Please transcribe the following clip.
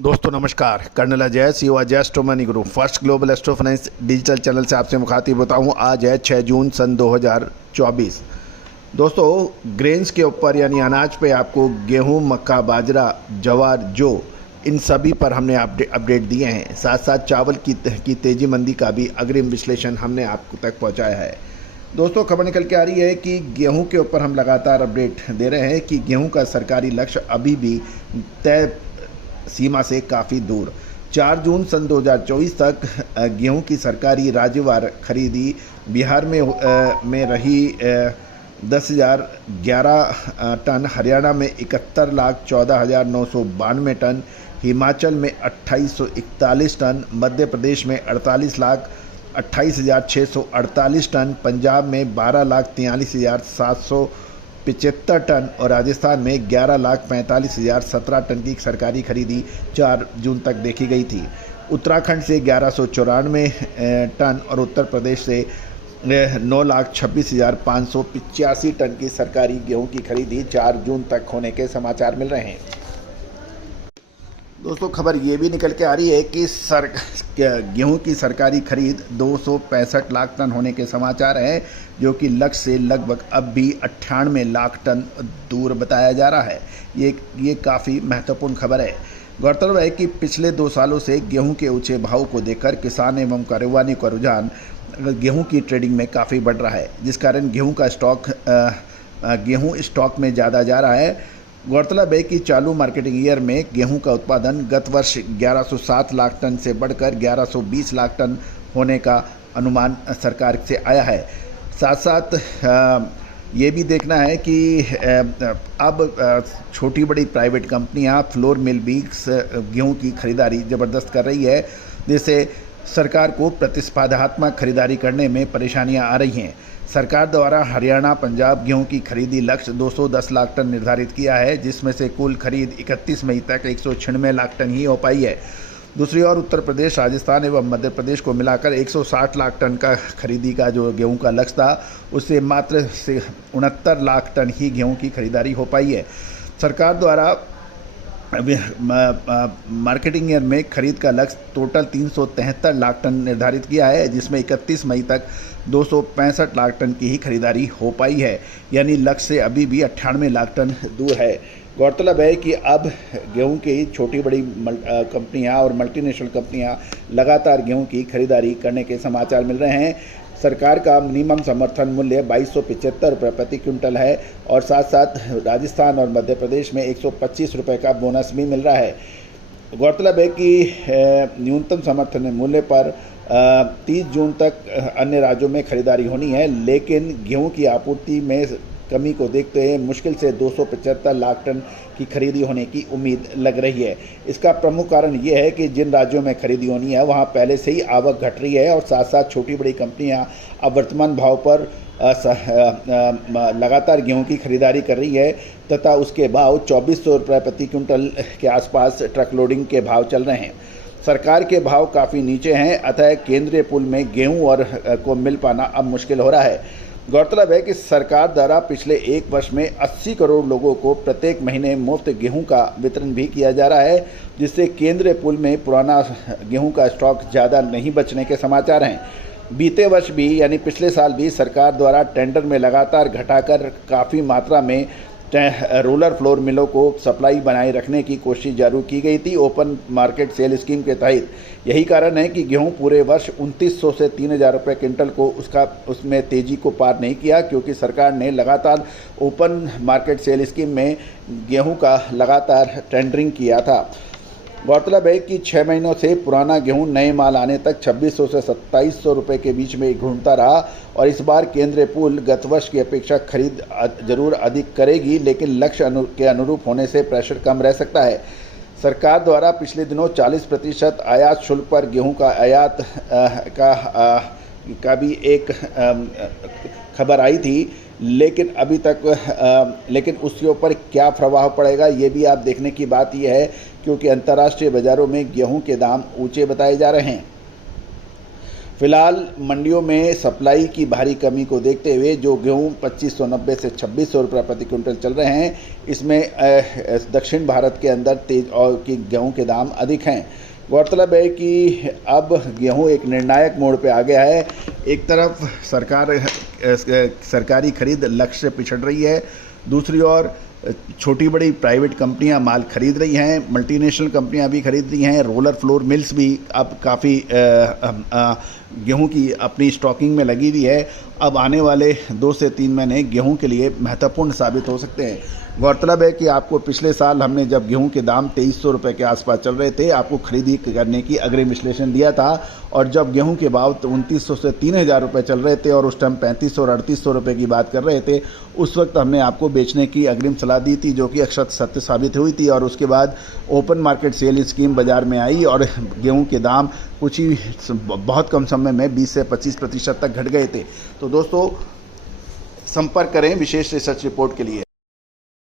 दोस्तों नमस्कार, colonel Ajay CO Ajay astro money group first global astro finance digital channel से आपसे मुखातिब होता हूं। आज है 6 जून सन 2024। दोस्तों ग्रेन्स के ऊपर यानी अनाज पे आपको गेहूं, मक्का, बाजरा, ज्वार, जौ इन सभी पर हमने अपडेट दिए हैं। साथ साथ चावल की तेजी मंदी का भी अग्रिम विश्लेषण हमने आपको तक पहुँचाया है। दोस्तों खबर निकल के आ रही है कि गेहूं के ऊपर हम लगातार अपडेट दे रहे हैं कि गेहूं का सरकारी लक्ष्य अभी भी तय सीमा से काफ़ी दूर। 4 जून सन 2024 तक गेहूं की सरकारी राज्यवार खरीदी बिहार में रही 10,011 टन, हरियाणा में 71,14,992 टन, हिमाचल में 2,841 टन, मध्य प्रदेश में 48,28,648 टन, पंजाब में 12,43,775 टन और राजस्थान में 11,45,017 टन की सरकारी खरीदी 4 जून तक देखी गई थी। उत्तराखंड से 1194 टन और उत्तर प्रदेश से 9,26,585 टन की सरकारी गेहूं की खरीदी 4 जून तक होने के समाचार मिल रहे हैं। दोस्तों खबर ये भी निकल के आ रही है कि गेहूं की सरकारी खरीद 265 लाख टन होने के समाचार हैं, जो कि लक्ष्य से लगभग अब भी 98 लाख टन दूर बताया जा रहा है। ये काफ़ी महत्वपूर्ण खबर है। गौरतलब है कि पिछले 2 सालों से गेहूं के ऊंचे भाव को देखकर किसान एवं कारोबारी का रुझान गेहूं की ट्रेडिंग में काफ़ी बढ़ रहा है, जिस कारण गेहूं स्टॉक में ज़्यादा जा रहा है। गौरतलब है कि चालू मार्केटिंग ईयर में गेहूं का उत्पादन गत वर्ष 1107 लाख टन से बढ़कर 1120 लाख टन होने का अनुमान सरकार से आया है। साथ साथ ये भी देखना है कि अब छोटी बड़ी प्राइवेट कंपनियां फ्लोर मिल भी गेहूं की खरीदारी ज़बरदस्त कर रही है, जिससे सरकार को प्रतिस्पर्धात्मक खरीदारी करने में परेशानियां आ रही हैं। सरकार द्वारा हरियाणा, पंजाब गेहूं की खरीदी लक्ष्य 210 लाख टन निर्धारित किया है, जिसमें से कुल खरीद 31 मई तक 196 लाख टन ही हो पाई है। दूसरी ओर उत्तर प्रदेश, राजस्थान एवं मध्य प्रदेश को मिलाकर 160 लाख टन का खरीदी का जो गेहूं का लक्ष्य था, उससे मात्र 69 लाख टन ही गेहूं की खरीदारी हो पाई है। सरकार द्वारा मार्केटिंग ईयर में खरीद का लक्ष्य टोटल 373 लाख टन निर्धारित किया है, जिसमें 31 मई तक 265 लाख टन की ही खरीदारी हो पाई है, यानी लक्ष्य से अभी भी 98 लाख टन दूर है। गौरतलब है कि अब गेहूं की छोटी बड़ी कंपनियां और मल्टीनेशनल कंपनियां लगातार गेहूं की खरीदारी करने के समाचार मिल रहे हैं। सरकार का मिनिमम समर्थन मूल्य 2275 रुपये प्रति क्विंटल है और साथ साथ राजस्थान और मध्य प्रदेश में 125 रुपये का बोनस भी मिल रहा है। गौरतलब है कि न्यूनतम समर्थन मूल्य पर 30 जून तक अन्य राज्यों में खरीदारी होनी है, लेकिन गेहूं की आपूर्ति में कमी को देखते हुए मुश्किल से 275 लाख टन की खरीदी होने की उम्मीद लग रही है। इसका प्रमुख कारण ये है कि जिन राज्यों में खरीदी होनी है वहाँ पहले से ही आवक घट रही है और साथ साथ छोटी बड़ी कंपनियाँ अब वर्तमान भाव पर लगातार गेहूं की खरीदारी कर रही है तथा उसके भाव 2400 रुपये प्रति क्विंटल के आसपास ट्रक लोडिंग के भाव चल रहे हैं। सरकार के भाव काफ़ी नीचे हैं, अतः केंद्रीय पूल में गेहूं को मिल पाना अब मुश्किल हो रहा है। गौरतलब है कि सरकार द्वारा पिछले 1 वर्ष में 80 करोड़ लोगों को प्रत्येक महीने मुफ्त गेहूं का वितरण भी किया जा रहा है, जिससे केंद्रीय पूल में पुराना गेहूं का स्टॉक ज़्यादा नहीं बचने के समाचार हैं। बीते वर्ष भी यानी पिछले साल भी सरकार द्वारा टेंडर में लगातार घटाकर काफ़ी मात्रा में रूरल फ्लोर मिलों को सप्लाई बनाए रखने की कोशिश जारी की गई थी ओपन मार्केट सेल स्कीम के तहत। यही कारण है कि गेहूं पूरे वर्ष 2900 से 3000 रुपये क्विंटल को उसमें तेज़ी को पार नहीं किया, क्योंकि सरकार ने लगातार ओपन मार्केट सेल स्कीम में गेहूं का लगातार टेंडरिंग किया था। गौरतलब है कि 6 महीनों से पुराना गेहूं नए माल आने तक 2600 से 2700 रुपये के बीच में घूमता रहा और इस बार केंद्रीय पूल गत वर्ष की अपेक्षा खरीद जरूर अधिक करेगी, लेकिन लक्ष्य के अनुरूप होने से प्रेशर कम रह सकता है। सरकार द्वारा पिछले दिनों 40% आयात शुल्क पर गेहूं का आयात का भी एक खबर आई थी, लेकिन अभी तक लेकिन उसके ऊपर क्या प्रभाव पड़ेगा ये भी आप देखने की बात यह है, क्योंकि अंतर्राष्ट्रीय बाज़ारों में गेहूं के दाम ऊंचे बताए जा रहे हैं। फिलहाल मंडियों में सप्लाई की भारी कमी को देखते हुए जो गेहूं 2590 से 2600 रुपये प्रति क्विंटल चल रहे हैं, इसमें दक्षिण भारत के अंदर तेज और की गेहूं के दाम अधिक हैं। गौरतलब है कि अब गेहूं एक निर्णायक मोड़ पे आ गया है। एक तरफ सरकारी खरीद लक्ष्य से पिछड़ रही है, दूसरी ओर छोटी बड़ी प्राइवेट कंपनियां माल खरीद रही हैं, मल्टीनेशनल कंपनियां भी खरीद रही हैं, रोलर फ्लोर मिल्स भी अब काफ़ी गेहूं की अपनी स्टॉकिंग में लगी हुई है। अब आने वाले 2 से 3 महीने गेहूं के लिए महत्वपूर्ण साबित हो सकते हैं। गौरतलब है कि आपको पिछले साल हमने जब गेहूं के दाम 2300 रुपये के आसपास चल रहे थे, आपको खरीदी करने की अग्रिम विश्लेषण दिया था, और जब गेहूं के भाव 2900 से 3000 रुपये चल रहे थे और उस टाइम 3500 और 3800 रुपये की बात कर रहे थे, उस वक्त हमने आपको बेचने की अग्रिम सलाह दी थी, जो कि अक्षत सत्य साबित हुई थी। और उसके बाद ओपन मार्केट सेल स्कीम बाज़ार में आई और गेहूं के दाम कुछ ही बहुत कम समय में 20 से 25% तक घट गए थे। तो दोस्तों, संपर्क करें विशेष रिसर्च रिपोर्ट के लिए।